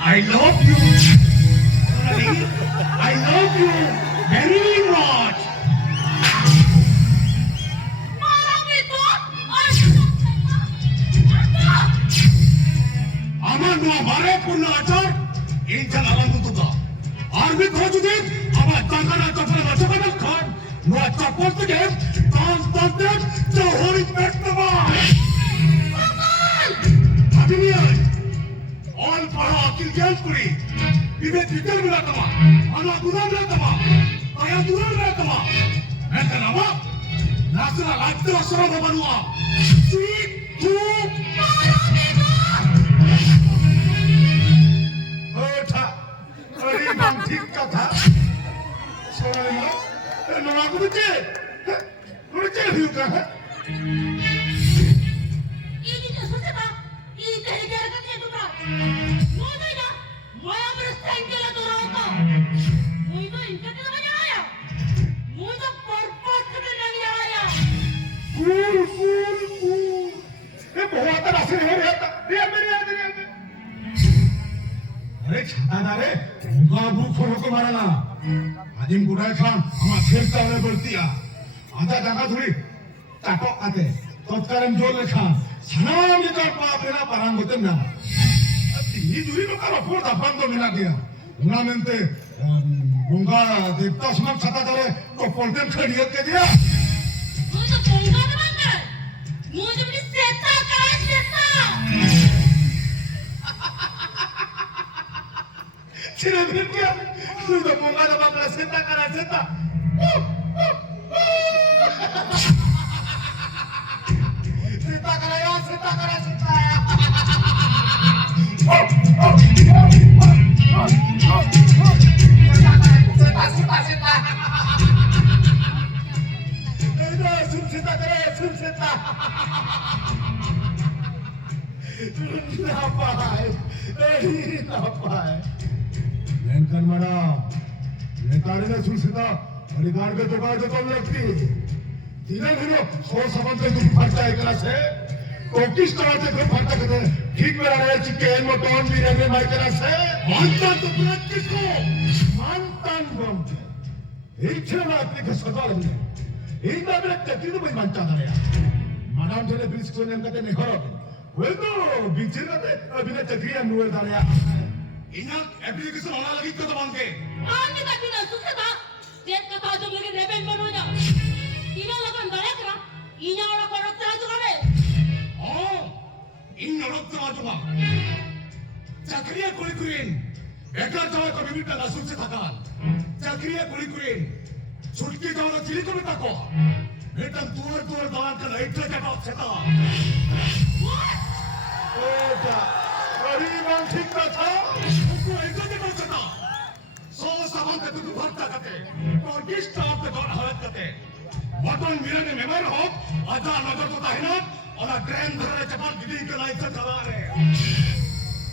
I love you. Honey, I love you very much. Marami ito? Ay, ano? আমার নোয়া বারে পূর্ণ আচার ইনশাল আনন্দ তুদা আরবি খোঁজুদিন আমার টাকানা চপলে রচকানা খান নোয়া চপল থেকে তাঁত তাঁতে জহরি পেট্টবা ভাবিনি আই অল পড়া আকিল জ্ঞান করি বিবেক ভিতর মিলাতমা আনা দুরান মিলাতমা আয়া দুরান মিলাতমা মেকা নামা নাসরা লাগতে অসরা বাবানুয়া তুই তুই Marami ito? ওঠা আরে নাম ঠিক কথা সবাই নোয়া বুঝে বুঝে হিউকা Ini niya susita. Ini tahigar ka niya ito na. Muday na. Maya bersaing ka na turo ko. Muday, hindi ka naman niya kaya. Muday, purpose ka na lang niya kaya. কুল এ বহুয়াটা আছে রে রে রে আরে ছাতা না রে গাবু খরকো মারা না আজিম গুড়াই খান আমার ছেলটা রে বলতিয়া আধা টাকা ধরি টাকা আতে তৎকালীন জোর খান সানাম যে তোর পাপ এরা পারান হতেন না তিনি দুই লোকার অপর দাপান তো মিলা দিয়া উনামেন্তে গঙ্গা দেবতা সমান ছাতা ধরে তো পলটেন খেড়িয়ে কে দিয়া Muday, pungga naman ka. Muday, bili seta ka, seta. ছেড়ে দিন কে তুই তো মঙ্গা দাবা করে সেটা করা সেটা সেটা করা সেটা সেটা করে সেটা না পায় না পায় वेंकन मरा नेताड़ी ने सुलसिता अधिकार के जुगाड़ जो कौन लगती धीरे धीरे सो समझ के दुख फटता है कला से तो किस तरह से दुख फटता कहते ठीक में रहे चिकेन मोटोन भी रहने माई कला से मानता तो पूरा किसको मानता बम एक ना अपने का सदा लगे एक ना मेरे तकलीफ में मानता था यार मादाम जले ब्रिज को नेम कहते नहीं हो वो तो बीचे रहते अभी ने तकलीफ अनुवर था यार इन्हें एप्लीकेशन होना लगी तो मांगे Ani ka pinasusunod ha? Jet ka tayo lagi rebel mo na. Ina lagan dalek na. Inya ora korot na to kami. हाँ इन नरक आजुमा चाकरिया कुरिकुरिन बेकार जावा को बिबिटा नासुल से थकान चाकरिया कुरिकुरिन छुटकी जावा चिली को बिता को बेटा दूर दूर दान का लाइट का बात सेता ओटा अरे मन ठीक था उसको एक दे को सेता सो सामान का तू भरता करते और किस टाइप पे बात हालत करते मटन मिले ने मेमर हो आधा नजर तो ताहिना और ट्रेन धरे चपाल गिरी के लाइट से चला रहे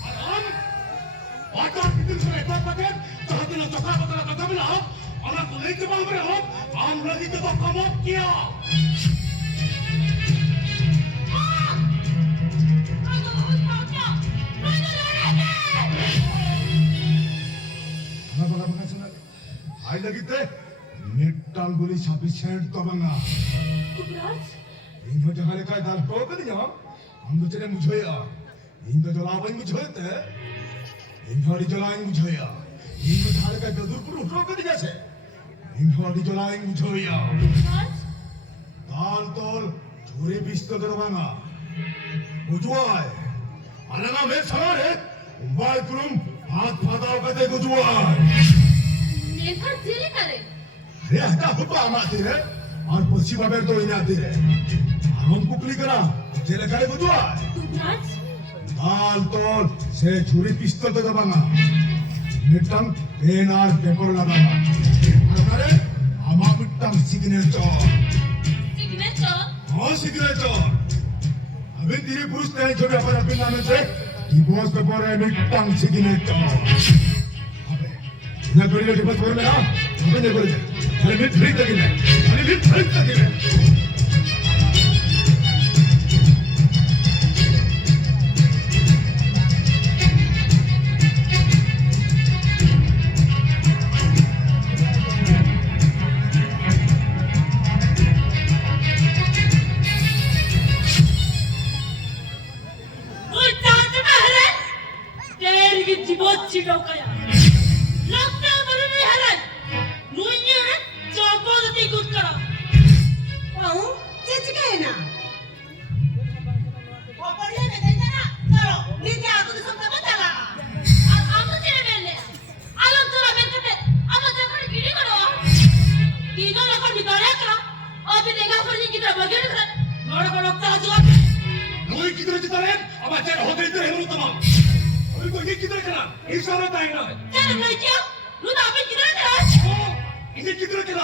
और हम ऑटो कितने से एक पके चाहते ना चौका पकड़ा कदम ना और आप नहीं के बाहर हो हम लगी तो कम किया Ano usapnya? Ano lagi? बगा सुना आई लगी थे नेटाल गोली 26 तो बंगा Kubras? इंदो जहाले का दाल तो कर दिया हम तो चले मुझे या इंदो जलावन मुझे थे इंदो हरी जलाएं मुझे या इंदो जहाले का गदुर पर उठो कर दिया से इंदो हरी जलाएं मुझे या Kubras? दाल तोल चोरी बिस्तर दरवांगा गुजुआए अलगा में सवार है उम्बाई तुम हाथ फादाओ का दे गुजुआए Nekar sili kare. अरे हटा हुआ आमाती रे और पश्चिम बाबेर तो इन्हें आती रे हम कुकली करा जेले करे गुजुआए Kubras? दाल तोल से छुरी पिस्तल तो दबांगा मिट्टम पेनार पेपर लगांगा अरे हमा मिट्टम सिग्नेचर Signature? हाँ सिग्नेचर अभी तेरे पुरुष ने छोड़े अपन अपने नाम से डिवोर्स पेपर है मिट्टम सिग्नेचर अबे ना कोई डिवोर्स पेपर में ना अबे नहीं बोले अरे मिट फ्री तक है अरे मिट फ्री तक है lagi jibot cino kaya. Lokal baru ni haran. Nuinya kan coba nanti ikut kara. Wow, cici kaya na. Pokoknya bedanya nak. Karo, ni dia aku tu sampai mana lah. Aku cina beli. Alam tu lah beli beli. Ama jangan gini karo. Tiga lakon ditanya kara. Abi tengah pergi kita bagian kara. Nora kalau tak jual. 너희 기들을 짓다는 아마 제 허들들 해놓았더만 어이구 이게 기들었잖아 이 사람 다이나 Jangan lagi kau. Lu tak apa kita ada. 이게 기들었잖아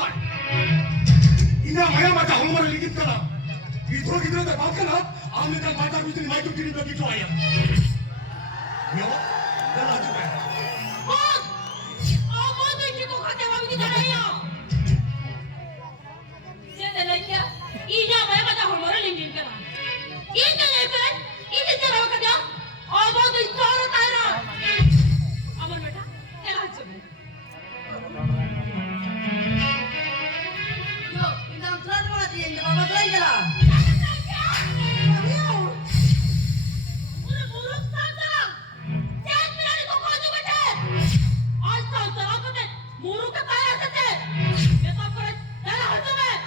이나 마야 맞아 얼마나 이겼잖아 이 돌아 기들었다 맞잖아 아무튼 발달 밑에 마이크 끼는 덕이 좋아요 여? 내가 아주 왜 Apa tu kita kata kami kita ada. Jangan lagi kau. Ini apa yang kita hormon lingkin kara. Ini lepas ini cara kerja. Apa tu cara tayar. Aman beta, jangan coba. Yo, indam surat mana dia? Indam apa surat dia? Udah buruk saja. Jangan berani kau kau juga deh. Asal salah kau deh. Buruk ke kaya saja. Beta korek jangan harus deh.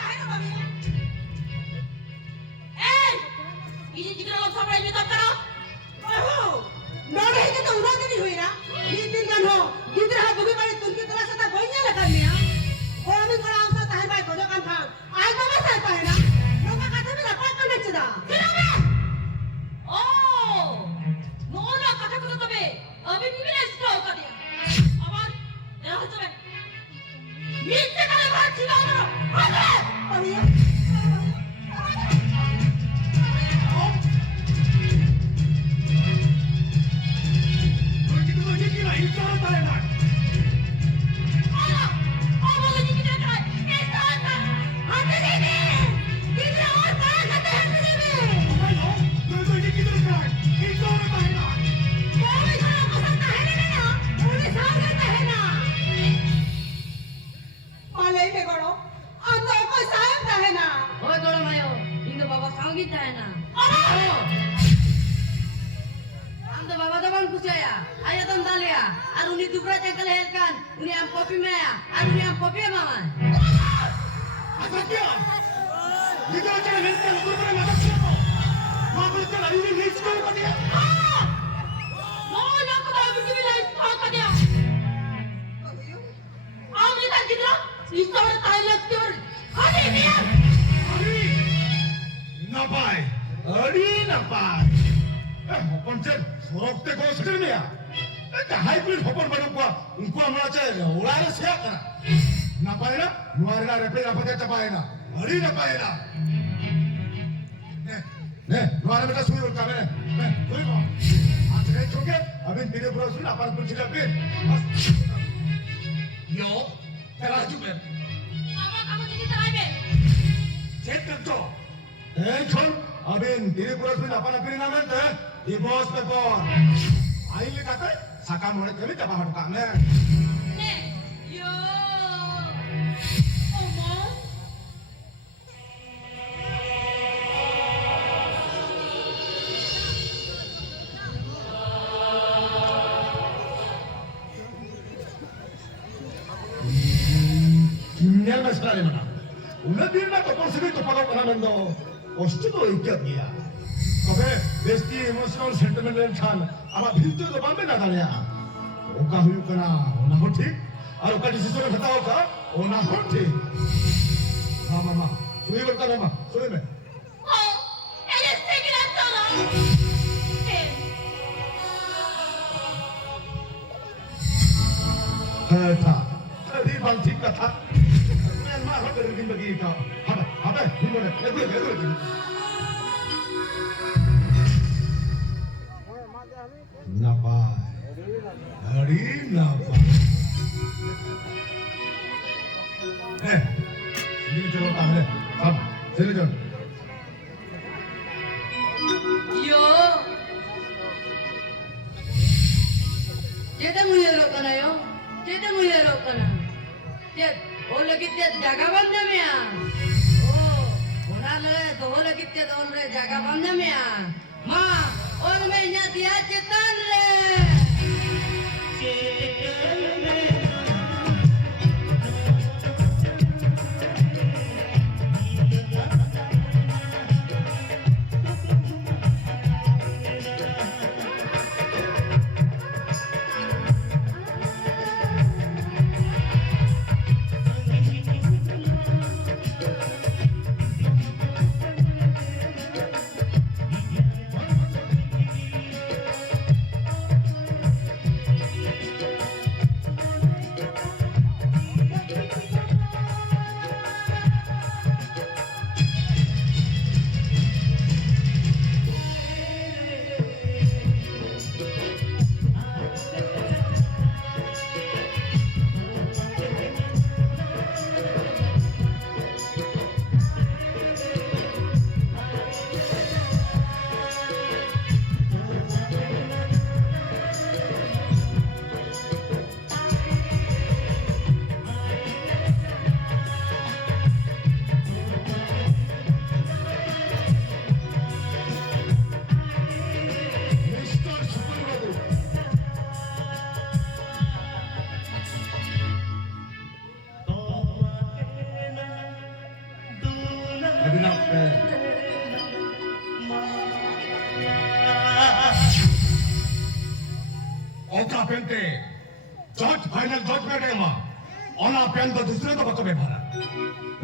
ini jika dalam sampai ini tak kena. Oh, nora ini tu urat ini hui na. Ini kan ho. Kita ha bagi bagi tunjuk terasa tak banyak lah kami ya. Orang ini kalau angsa tahan baik kau kan faham. Aku masih tahan na. Nora kata ni dapat kan nak ceda. Kenapa? Oh, Nora kata kata tapi, abis ni bila sekolah kata dia. Aman, jangan harus deh. Minta kalau barat cina orang. Apa? Kami ya. 너희 기들을 이기라 이 사람 다이나 Apa lagi kita kena? Hati ini. Kita orang kata hati ini. 아마요 너희도 이게 기들었잖아 이 사람 다이나 Kami kalau pasang tahan ni na. Uli sangat tahan na. Malay me karo. Anda apa saham tahan na. Oh, tolong ayo. Indo baba sangat tahan na. Apa? Ando baba teman kusaya. Ayo tonton ya. Aru ni dubra cengkel helkan. Uni am kopi maya. Aru ni am kopi mama. 아삭이야 기들었잖아 멘트가 누구를 맞았어 막으랬잖아 이리 내 시간을 가지야 Nora kata abis ni bila sekolah kata dia. Amri kan kita. Itu orang Thailand tu. Hati ini. 아니 나빠이 어리 나빠이 번째 소록대 고스들이야 하이브리드 호번 받은 거야 응고 아무나 째 오라를 세약하나 나빠이나 누아리나 레페 나빠자 짜빠이나 어리 나빠이나 네 누아리 베타 수이 올 까메네 네 저기 봐 아트레 쪽에 아벤 비례 브라우스 나빠를 불치려 빈 요 테라 주베 Apa kamu jadi terakhir? 제떡도 전 아빈 비례 브라우스 나빠나 비례 나면 돼 디보스 페폰 아이리 갔다 사카 모레 때문에 잡아 하루 가네 Nek. Yo. Omong. 김양가 사람이나 오늘 빌나 또 벌써 또 파고 가면도 어시도 있겠기야 그래 베스티 에모셔널 센티멘탈 칸 아마 빌도도 밤에 나다냐 오까 후유거나 오나 호티 아로까지 시소를 갔다 올까 오나 호티 마마마 소유를 따라마 소유매 Oh, ele seguirá todo. 타 이 방식 같아 그냥 막 하거든 빈박이 가 하바 이번에 애들 나빠 어리 나빠 네 이게 들어갔다 그래 세례전 Yo. Jeda muyero kana yo. Jeda muyero kana. Jed, o lagi jed jaga banda mea. Oh, ona le do lagi jed on re jaga banda mea. Ma, on me nya dia jetan re. 자 벤테 저지 파이널 저지 벤테마 어나 벤더 두스레도 바꿔 배봐라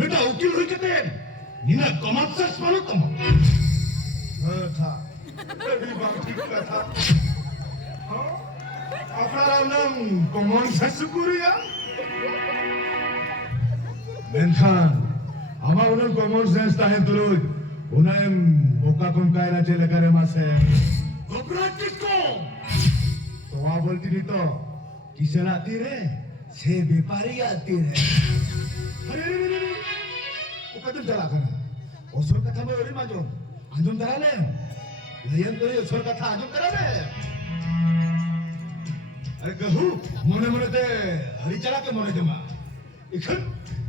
일단 웃기로 했겠대 니네 꼬만 세스만을 꼬마 자 이 방식 같아 আপনারা common sense করিয়া মেনখান আমার ওনার common sense তাহেন Toulouse ওনার বোকা কোন কায়রা চেলে করে মাসে গোপ্রাটিসকো তোয়া বলতিনি তো কিসে আতি রে সে ব্যাপারী আতি রে আরে ও কদম জ্বালা খানা ওসর কথা মই ওরি মাজন আজম দাঁড়ালে লয়ন করে ওসর কথা আজম দাঁড়ালে अरे कहू मोने मोने ते हरी चला के मोने जमा इखन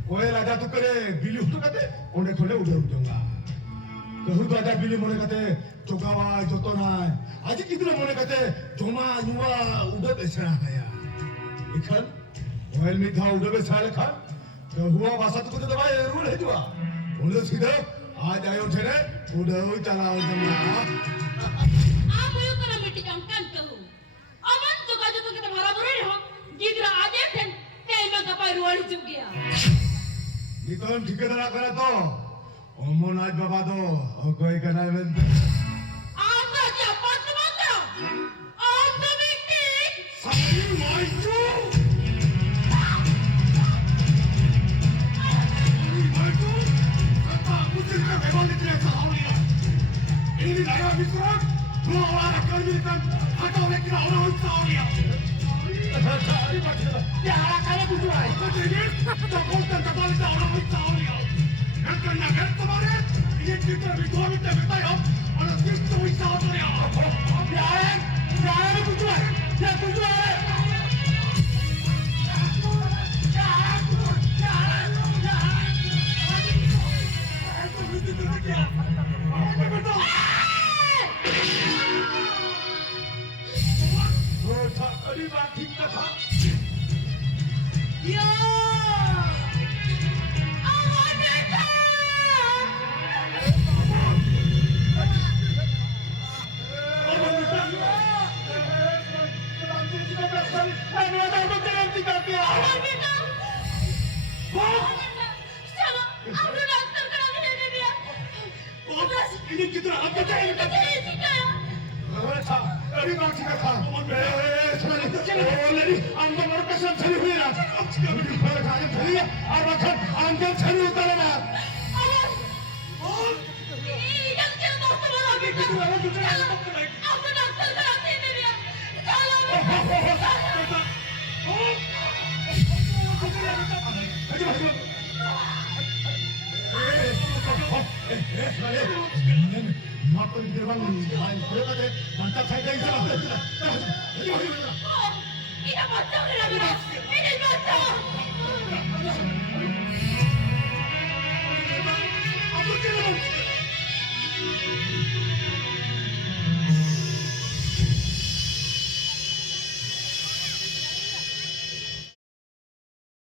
कोई राजा तो करे बिली उठो कते ओने थोड़े उड़े उठूंगा कहू तो राजा बिली मोने कते चोकावा जोतो ना आज कितने मोने कते जोमा युवा उड़े बेसरा गया इखन ओयल में था उड़े बेसरा लेखा तो हुआ भाषा तो कुछ दबाए रूल है जुआ उड़े सीधे आज आयो छे उड़े चलाओ जमा આ મયો કરા મિટી કામ કાન કહું અમન તો કાજો તો કે બરાબર રહે હો ગીદરા આદે થેન તેમાં ગપાઈ રોડી ચુક ગયા निकल ठिकेदारा करे तो ओमन आज बाबा तो कोई कना में આંગા કે અપાર્ટમેન્ટ આમ તો મિટી सभी माइचू माइचू आता मुझे का बेबल दिया साउलिया ini naya misran dua orang akan milikan atau lekira orang saulia Sorry, ya kalau butuh jadi takut dan takut orang saulia yang kena kan kemarin ini kita berdua minta ya anak kita bisa saulia ya butuh अरे बात ठीक था Yo! Awan betul! Awan betul! Sama, aku dokter kenapa jadi dia? ini kita apa cahaya Jadi ya. अरे बात ठीक था already आंदोलन और कसम छली हुई ना अभी फल खाने छली और वक्त आंदोलन छली उतारे ना Yang kira dokter malah betul. Aku dokter kenapa jadi dia? मापन गिरवान करेगा ते घंटा खाई गई था